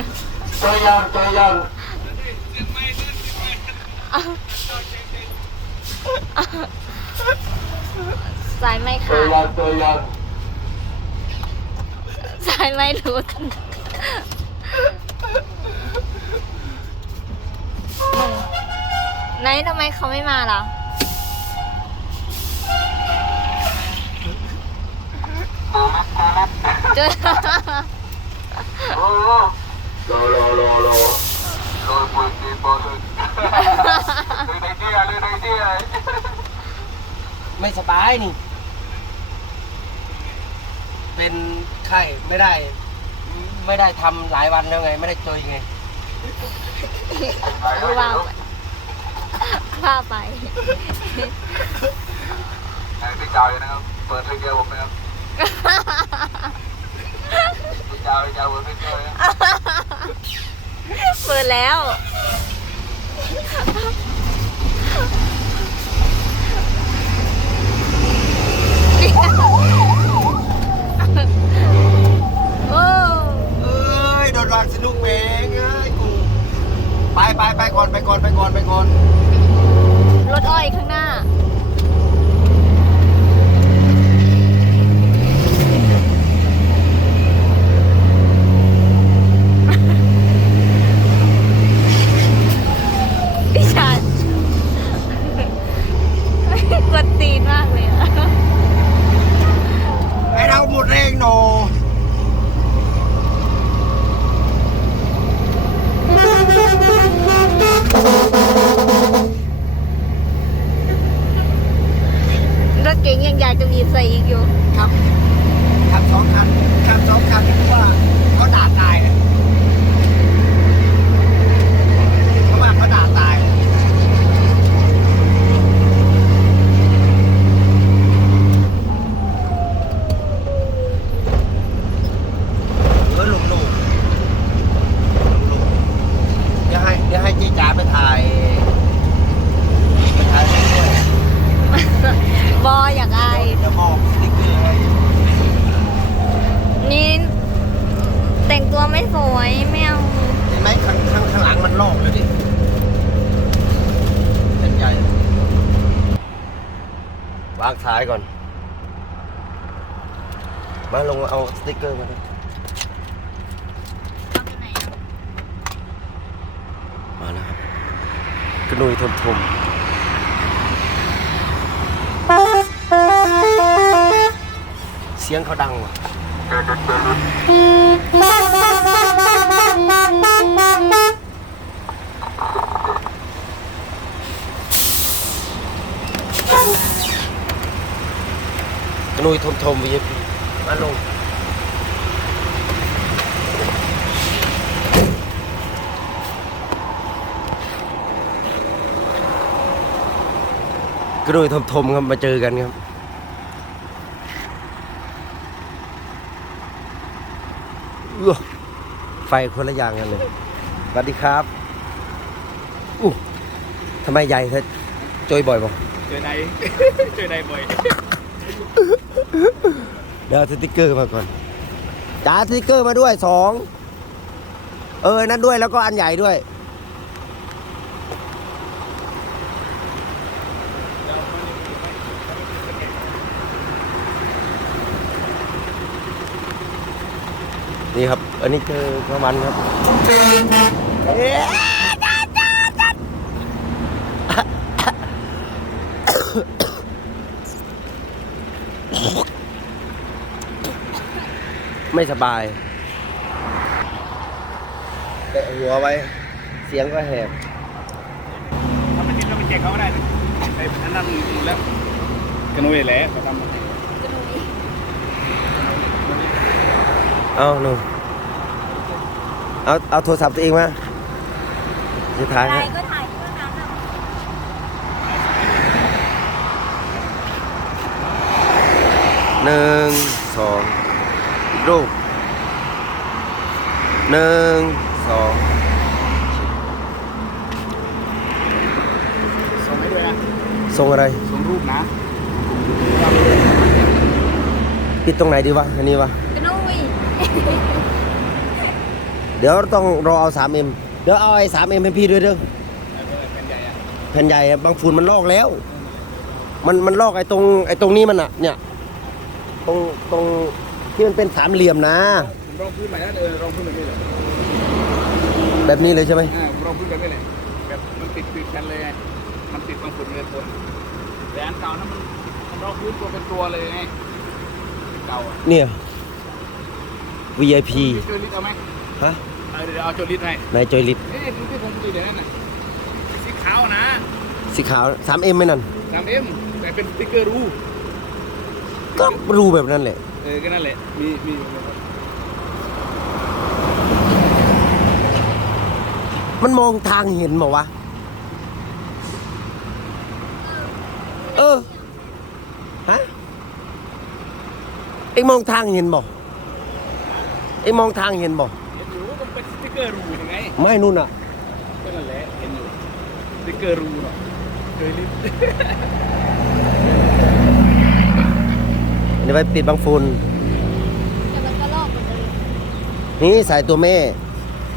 อ้าวเจอยังเจอยังสายไม่เจขาอดยังเจอยังสายไม่รู้ไหนทำไมเขาไม่มาล่ะ เจอรอ รอรอรอรอปุ๋ยตีปอเลยเลยในเดียเลยในเดียไม่สบายนี่ เป็นไข้ไม่ได้ ไม่ได้ทำหลายวันแล้วไง ไม่ได้เจอไงว่าไปว่าไป ไอ้พี่จ่ายนะครับ เปิดเพลงเดียวผมนะครับพี่จ่ายพี่จ่ายเปิดเพลงเดียวนะ เปิดแล้ว โอ้เอ้ยโดนวางสนุกเองเอ้ยกูไปไปไปก่อนไปก่อนไปก่อนไปก่อนรถอ้อยข้างหน้า พี่ชาญกวนตีนมากเลยอะ ไอเราหมดแรงโน รถเก๋งยังอยากจะมีบใส่อีกอยู่ ครับขับสองคันขับสองคันเพราะว่าเขาด่าตายเลยเพราะว่าเขาด่าตายเลยเออหลุมหลุมหลุมเดี๋ยวให้เดี๋ยวให้เจ๊จ๋าไปถ่ายไปถ่ายด้วย บออยากอาย เดี๋ยวมองสติ๊กเกอร์ไว้ นี่ แต่งตัวไม่สวยไม่เอา เห็นไหมข้างข้างข้างหลังมันโลกเลยดิเป็นใหญ่ วางซ้ายก่อน มาลงเอาสติ๊กเกอร์มาด้วยมาแล้วครับกระนุยทมทมเสียงเขาดังว่ะ กระนุยทมทมวีมาลงกระนุยทมทมครับมาเจอกันครับอื้อไฟคนละอย่างกันเลยสวัสดีครับอู้ทำไมใหญ่เธอจอยบ่อยป่ะเจอใดเจอใดบ่อย เดี๋ยวเอาสติกเกอร์มาก่อนจ้าสติกเกอร์มาด้วยสองเออนั่นด้วยแล้วก็อันใหญ่ด้วย นี่ครับ อันนี้คือข้าวมันครับ ไม่สบายแตะหัวไว้ เสียงก็แหบทำเป็นทีมเราไปแจกเขาก็ได้นะไปอันนั้นหมดแล้วกระนุยแหละเขาทำเอาหนึ่งเอาเอาโทรศัพท์ตัวเองมาจะถ่ายอะไรให้ก็ถ่ายที่ว่านั้นอะหนึ่งสองอีก รูปหนึ่งสองส่งให้ด้วยนะส่งอะไร ส่งรูปนะปิดตรงไหนดีวะ อันนี้วะกระนุยเดี๋ยวต้องรอเอา 3M เดี๋ยวเอาไอ้ 3M ให้พี่ด้วยเด้อเป็นใหญ่อะแผ่นใหญ่อะบางฝุ่นมันลอกแล้ว มันมันลอกไอ้ตรงไอ้ตรงนี้มันอะเนี่ย ตรงตรง ที่มันเป็นสามเหลี่ยมนะ ผมรองพื้นใหม่นะเออรองพื้นแบบนี้เลยแบบนี้เลยใช่ไหมอ่าผมรองพื้นแบบนี้เลยแบบมันติดติดกันเลยไงมันติดบางฝุ่นเลยคนแต่อันเก่านั้นมันมันรองพื้นตัวเป็นตัวเลยไงเก่าอะเนี่ย VIP โจลิตเอาไหมฮะเอาเดี๋ยวเอาโจลิตให้นายจอยลิตเอ๊ะดูที่ผมดูเดี๋ยวนั้นน่ะสีขาวนะสีขาว 3M ไหมนั่นสามเอ็มแต่เป็นสติ๊กเกอร์รูก็รูแบบนั้นแหละ เออก็นั่นแหละ มีมีอยู่นะครับมันมองทางเห็นบอกวะ เออ ฮะไอ้มองทางเห็นบอกไอ้มองทางเห็นบอกเห็นอยู่มันเป็นสติ๊กเกอร์รูยังไงไม่นู่นอะก็นั่นแหละเห็นอยู่สติ๊กเกอร์รูเนาะโจลิตเดี๋ยวไปปิดบางฝุ่นแต่มันก็ลอกหมดเลยนี่สายตัวแม่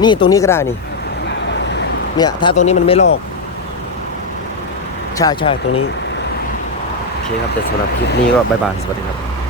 นี่ตรงนี้ก็ได้นี่ เนี่ย ถ้าตรงนี้มันไม่ลอกใช่ใช่ตรงนี้โอเคครับแต่สำหรับคลิปนี้ก็บายบายสวัสดีครับ